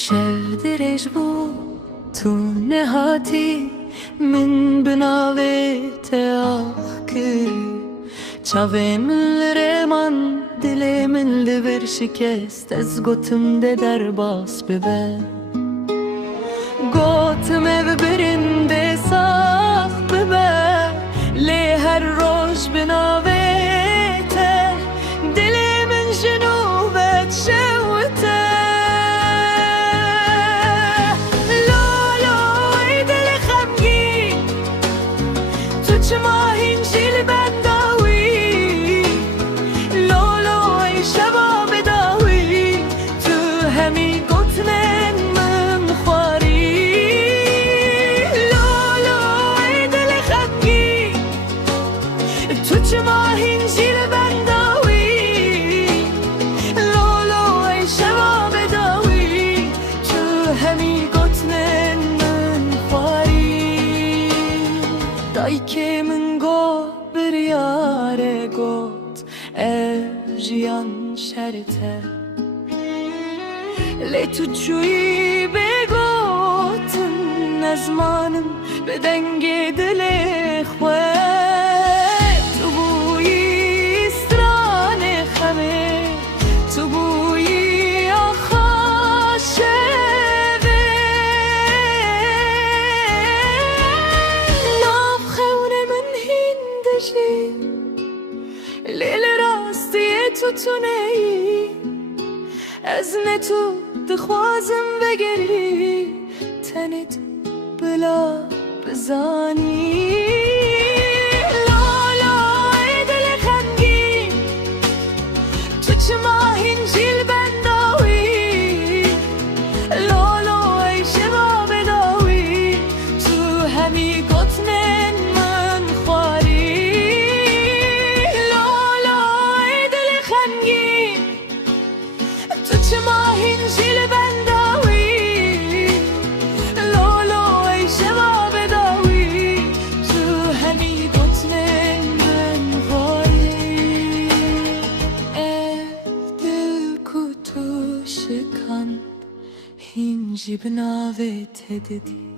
شەو بوو تو نهاتی من بناوێتە کرد چاوێ من لەرێمان دلێ من لەبەر شکست ئەس گوتم دە دەرباس ببە گوتم ئێ ببرن دێ ساخ ببە لێ هەر ڕۆژ بناوێتە دلێ من ژنوبەت شەوتە دایکێ من گۆ بریارێ گوت ئەو ژیان شەرتە لێ تو جووی بێگوتن نەزمانم بە دەنگێ دلێ خوێ تو بووی سترانێ خەمێ تو بووی ئاخا شەوێ ناو خەونە من هین دەژێ لێ لە ڕاستیێ تو تونەیی ئەز نە تو دخوازم بەگەری تەنت بلا بزانی لالای دل خەمگین تو چما هینجیل بەنداوی لالای شەوا بێداوی تو هەمی گوتنێن من خواری لالای دل خەمگین تو چما هینجیل بەنداوی لالای شەوا بێداوی تو هەمی گوتنێن من خواری ئەو دل کو تو شکاند هینجی بناوێتە دەدی